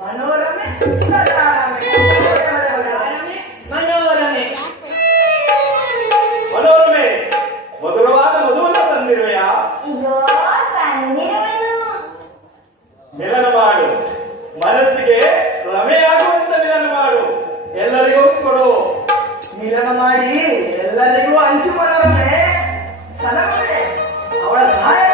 ಮನೋರಮೆ ಸದಾರಮೆ. ಮನೋರಮೆ ಮನೋರಮೆ. ಮಧುರವಾದ ಮಧುವನ್ನು ತಂದಿರುವೆಯಾ ಮಿಲನ ಮಾಡು. ಮನಸ್ಸಿಗೆ ರಮೆಯಾಗುವಂತ ಮಿಲನ ಮಾಡು. ಎಲ್ಲರಿಗೂ ಕೊಡು. ಮಿಲನ ಮಾಡಿ ಎಲ್ಲರಿಗೂ ಅಂಚು ಮನೋರಮೆ. ಸದಾರಮೆ ಅವಳ ಸಹಾಯ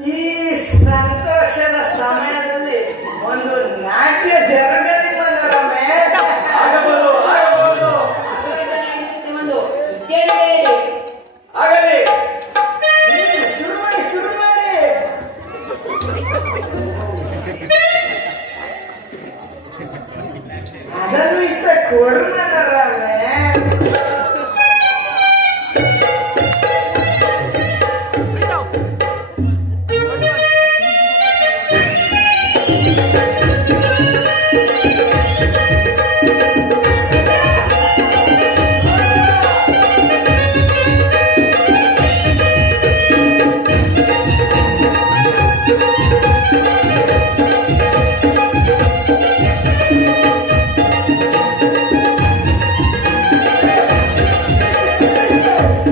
Yeah.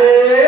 যাবে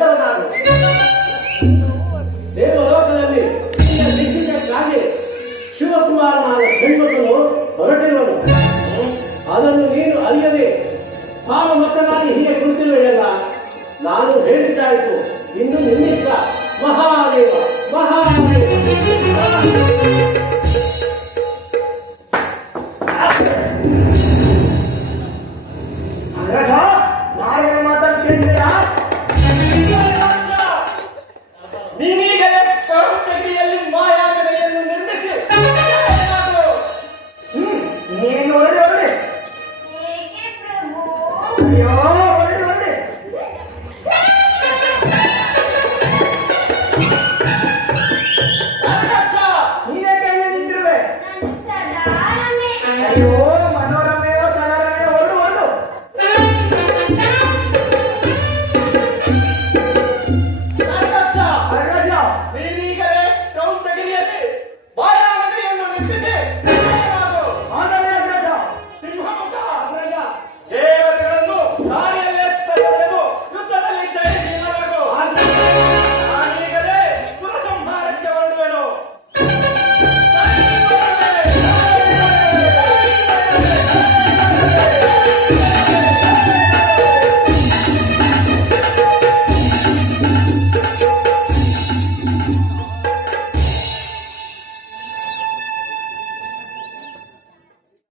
ಹೆಸರು ನಾನು ದೇವಲೋಕದಲ್ಲಿ ಲಿಖಿತಕ್ಕಾಗಿ ಶಿವಕುಮಾರನಾದ ಹೆಣ್ಮಕ್ಕಳು ಹೊರಟಿರುವನು. ಅದನ್ನು ನೀನು ಅಲ್ಲದೆ ಪಾಪ ಮಕ್ಕಳಾಗಿ Sunday.